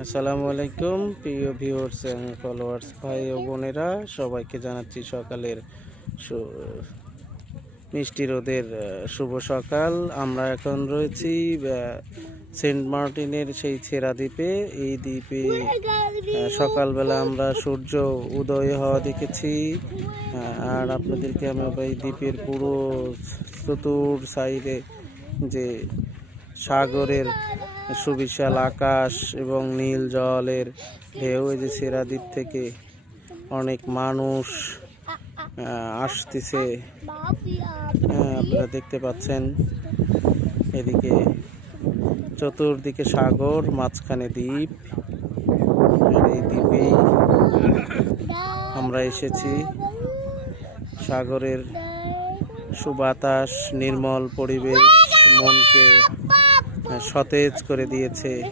আসসালামু আলাইকুম প্রিয় ভিউয়ার্স এবং ফলোয়ার্স ভাই ও বোনেরা, সবাইকে জানাচ্ছি সকালের সু- মিষ্টি রোদের শুভ সকাল। আমরা এখন রয়েছি সেন্ট মার্টিনের সেই ছেড়া দ্বীপে। এই দ্বীপে সকালবেলা আমরা সূর্য উদয় হওয়া দেখেছি। আর আপনাদেরকে আমি এই দ্বীপের পুরো চতুর সাইডে যে সাগরের সুবিশাল আকাশ এবং নীল জলের ঢেউ, এই যে সেরা দ্বীপ থেকে অনেক মানুষ আসতেছে। আপনারা দেখতে পাচ্ছেন এদিকে চতুর্দিকে সাগর, মাঝখানে দ্বীপ। আর এই দ্বীপেই আমরা এসেছি। সাগরের সুবাতাস, নির্মল পরিবেশ মনকে সতেজ করে দিয়েছে।